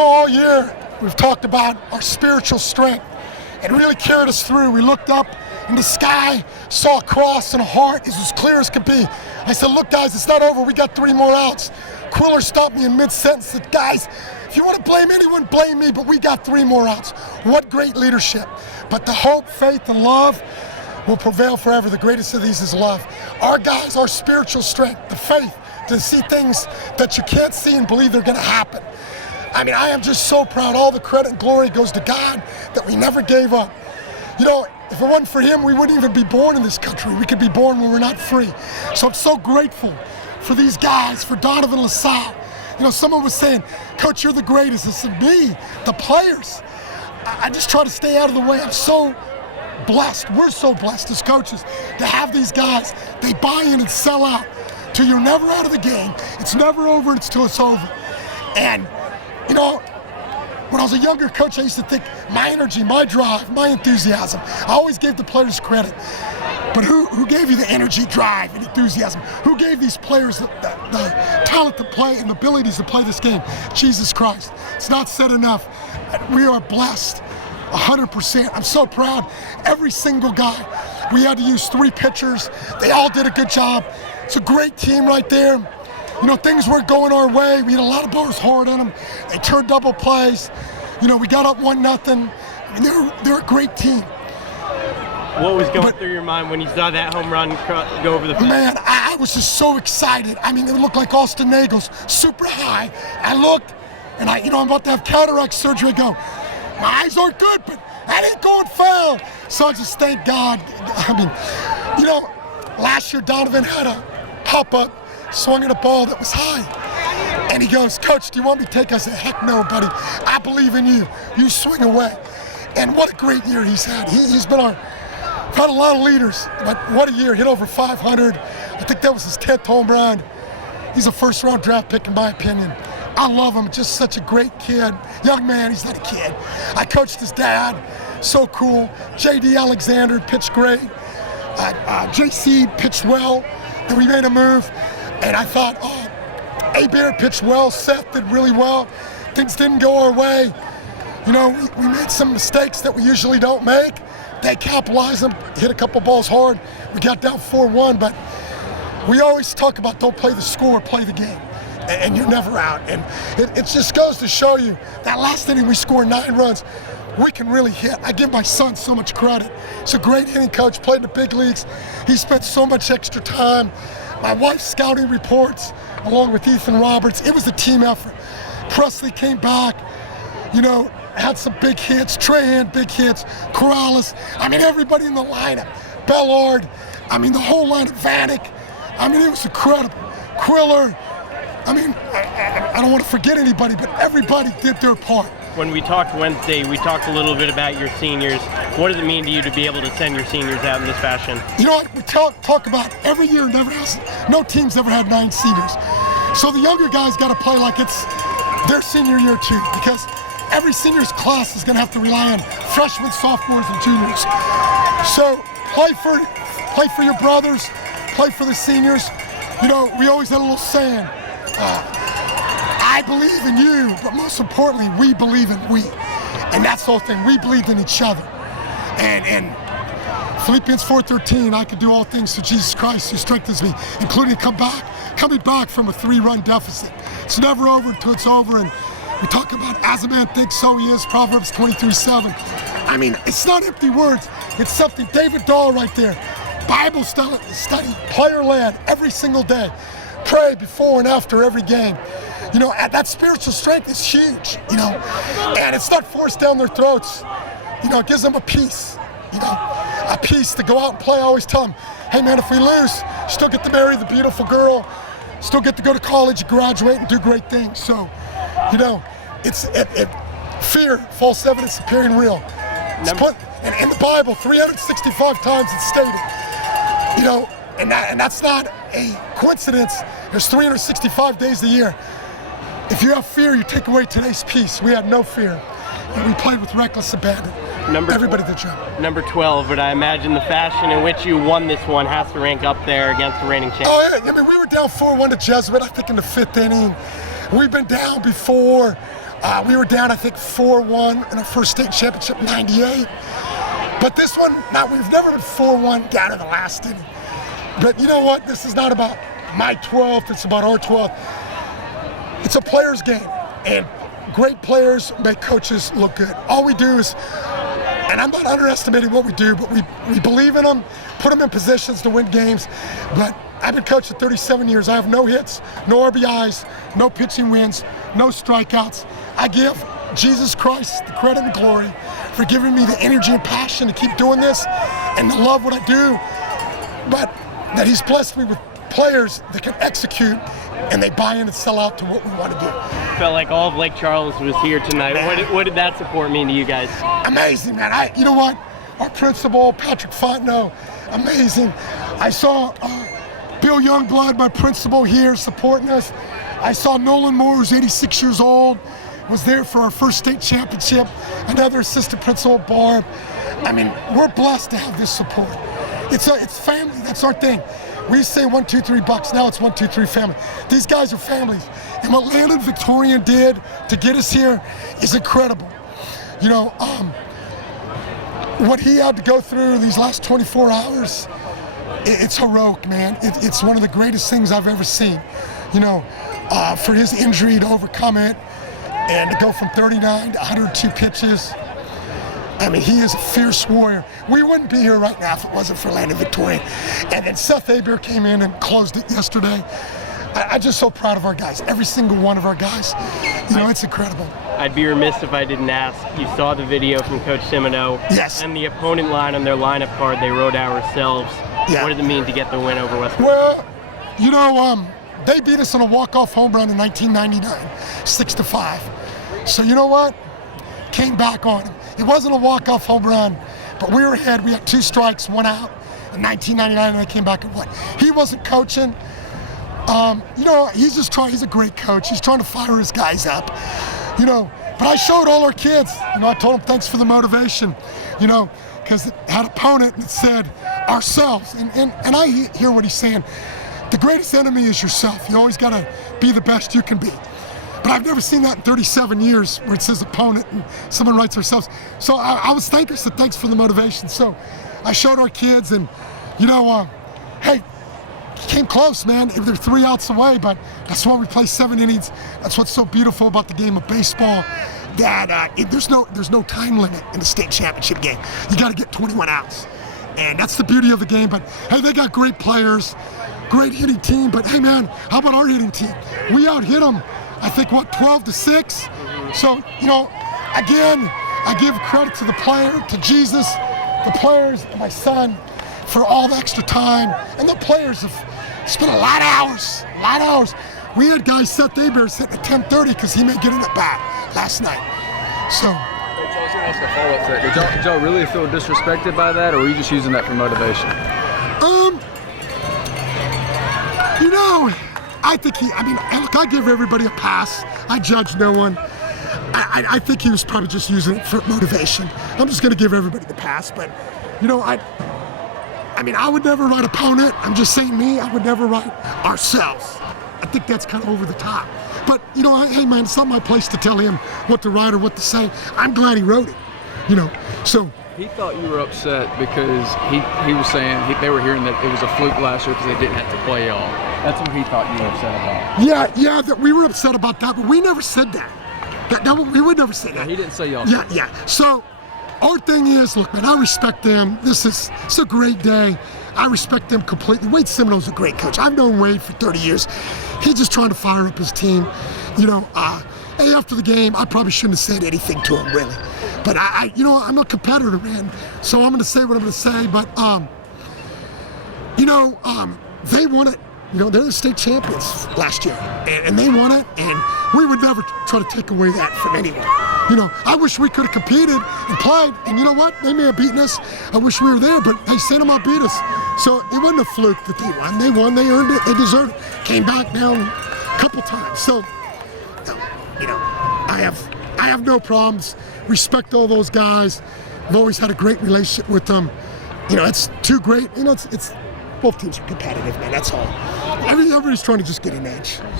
all year we've talked about our spiritual strength. It really carried us through. We looked up in the sky, saw a cross and a heart. It was as clear as could be. I said, look, guys, it's not over. We got 3 more outs. Quiller stopped me in mid-sentence and said, guys, if you want to blame anyone, blame me, but we got 3 more outs. What great leadership. But the hope, faith, and love will prevail forever. The greatest of these is love. Our guys, our spiritual strength, the faith to see things that you can't see and believe they're going to happen. I mean, I am just so proud. All the credit and glory goes to God that we never gave up. If it wasn't for him, we wouldn't even be born in this country. We could be born when we're not free. So I'm so grateful for these guys, for Donovan LaSalle. Someone was saying, Coach, you're the greatest. I said, me, the players. I just try to stay out of the way. I'm so blessed. We're so blessed as coaches to have these guys. They buy in and sell out till you're never out of the game. It's never over until it's over. And, when I was a younger coach, I used to think my energy, my drive, my enthusiasm, I always gave the players credit. But who gave you the energy, drive, and enthusiasm? Who gave these players the talent to play and the abilities to play this game? Jesus Christ. It's not said enough. We are blessed, 100%. I'm so proud. Every single guy. We had to use 3 pitchers. They all did a good job. It's a great team right there. Things weren't going our way. We had a lot of ballers hard on them. They turned double plays. We got up 1-0. I mean, they're a great team. What was going through your mind when you saw that home run go over the fence? Man, I was just so excited. I mean, it looked like Austin Nagels, super high. I looked, and I'm about to have cataract surgery. I go, my eyes aren't good, but that ain't going foul. So I just thank God. I mean, last year Donovan had a pop-up, swung at a ball that was high. And he goes, Coach, do you want me to take? I said, heck no, buddy. I believe in you. You swing away. And what a great year he's had. He's been had a lot of leaders, but what a year. Hit over 500. I think that was his 10th home run. He's a first-round draft pick, in my opinion. I love him. Just such a great kid. Young man, he's not a kid. I coached his dad. So cool. J.D. Alexander pitched great. J.C. pitched well. Then we made a move. And I thought, A. Bear pitched well. Seth did really well. Things didn't go our way. We made some mistakes that we usually don't make. They capitalized them, hit a couple balls hard. We got down 4-1, but we always talk about don't play the score, play the game. And you're never out. And it just goes to show you that last inning we scored 9 runs. We can really hit. I give my son so much credit. He's a great hitting coach, played in the big leagues. He spent so much extra time. My wife's scouting reports, along with Ethan Roberts. It was a team effort. Presley came back, had some big hits. Trahan, big hits. Corrales. I mean, everybody in the lineup. Bellard. I mean, the whole lineup. Vanek. I mean, it was incredible. Quiller. I mean, I don't want to forget anybody, but everybody did their part. When we talked Wednesday, we talked a little bit about your seniors. What does it mean to you to be able to send your seniors out in this fashion? We talk about every year, no team's ever had 9 seniors. So the younger guys got to play like it's their senior year too, because every senior's class is going to have to rely on freshmen, sophomores, and juniors. So play for your brothers, play for the seniors. We always had a little saying, I believe in you, but most importantly, we believe in we. And that's the whole thing. We believed in each other. And Philippians 4:13, I can do all things through Jesus Christ who strengthens me, including coming back from a 3-run deficit. It's never over until it's over. And we talk about as a man thinks, so he is, Proverbs 23:7. I mean, it's not empty words. It's something. David Dahl right there. Bible study, player-led every single day. Pray before and after every game. That spiritual strength is huge, and it's not forced down their throats. It gives them a peace, a peace to go out and play. I always tell them, hey man, if we lose, still get to marry the beautiful girl, still get to go to college, graduate, and do great things. So, it's fear, false evidence appearing real. It's put in the Bible 365 times it's stated, and that's not a coincidence. There's 365 days a year. If you have fear, you take away today's peace. We had no fear, and we played with reckless abandon. Everybody did job. Number 12, but I imagine the fashion in which you won this one has to rank up there against the reigning champion. Oh yeah, I mean, we were down 4-1 to Jesuit, I think in the 5th inning. We've been down before. We were down, I think, 4-1 in our first state championship in '98. But this one, now we've never been 4-1 down in the last inning. But you know what? This is not about my 12th, it's about our 12th. It's a player's game, and great players make coaches look good. All we do is, and I'm not underestimating what we do, but we believe in them, put them in positions to win games. But I've been coaching 37 years. I have no hits, no RBIs, no pitching wins, no strikeouts. I give Jesus Christ the credit and glory for giving me the energy and passion to keep doing this and to love what I do, but that he's blessed me with players that can execute and they buy in and sell out to what we want to do. Felt like all of Lake Charles was here tonight. What did that support mean to you guys? Amazing, man. You know what? Our principal, Patrick Fontenot, amazing. I saw Bill Youngblood, my principal, here supporting us. I saw Nolan Moore, who's 86 years old, was there for our first state championship. Another assistant principal, Barbe. I mean, we're blessed to have this support. It's family. That's our thing. We used to say 1, 2, 3 Bucks. Now it's 1, 2, 3 family. These guys are families. And what Landon Victorian did to get us here is incredible. You know, what he had to go through these last 24 hours, it's heroic, man. It's one of the greatest things I've ever seen. You know, for his injury to overcome it and to go from 39 to 102 pitches. I mean, he is a fierce warrior. We wouldn't be here right now if it wasn't for Landon Victorian. And then Seth Aber came in and closed it yesterday. I'm just so proud of our guys, every single one of our guys. You know, it's incredible. I'd be remiss if I didn't ask. You saw the video from Coach Semino. Yes. And the opponent line on their lineup card, they wrote ourselves. Yeah. What did it mean to get the win over West? Well, you know, they beat us on a walk-off home run in 1999, 6-5. So you know what? Came back on him. It wasn't a walk-off home run, but we were ahead. We had 2 strikes, 1 out in 1999, and they came back and won. He wasn't coaching. You know, he's a great coach. He's trying to fire his guys up, you know. But I showed all our kids, you know, I told them thanks for the motivation, you know, because it had an opponent that said ourselves. And I hear what he's saying. The greatest enemy is yourself. You always got to be the best you can be. But I've never seen that in 37 years where it says opponent and someone writes ourselves. So I was thankful, said thanks for the motivation. So I showed our kids and, you know, hey, came close, man. They're 3 outs away, but that's why we play 7 innings. That's what's so beautiful about the game of baseball, that there's no time limit in the state championship game. You got to get 21 outs. And that's the beauty of the game. But hey, they got great players, great hitting team. But hey, man, how about our hitting team? We out-hit them, I think, what, 12-6? So, you know, again, I give credit to the player, to Jesus, the players, and my son for all the extra time. And the players have spent a lot of hours. We had guys Seth Aber sitting at 10:30 because he may get in at bat last night. So. Coach, I was going to ask a follow-up to that. Did y'all really feel disrespected by that, or were you just using that for motivation? You know, I think look, I give everybody a pass. I judge no one. I think he was probably just using it for motivation. I'm just going to give everybody the pass, but, you know, I mean, I would never write opponent. I'm just saying me. I would never write ourselves. I think that's kind of over the top. But, you know, hey, man, it's not my place to tell him what to write or what to say. I'm glad he wrote it, you know, so. He thought you were upset because he was saying they were hearing that it was a fluke last year because they didn't have to play y'all. That's what he thought you were upset about. Yeah, that we were upset about that, but we never said that. We would never say that. He didn't say y'all. Yeah. So our thing is, look, man, I respect them. It's a great day. I respect them completely. Wade Semino's a great coach. I've known Wade for 30 years. He's just trying to fire up his team. You know, hey, after the game, I probably shouldn't have said anything to him, really. But you know, I'm a competitor, man. So I'm going to say what I'm going to say. But, you know, they won it. You know, they're the state champions last year, and they won it, and we would never try to take away that from anyone. You know, I wish we could have competed and played, and you know what? They may have beaten us. I wish we were there, but hey, Santa Ma beat us. So it wasn't a fluke that they won. They won, they earned it, they deserved it. Came back down a couple times. So, you know, I have no problems. Respect all those guys. I've always had a great relationship with them. You know, it's too great. You know, it's both teams are competitive, man. That's all. Everybody's trying to just get an edge.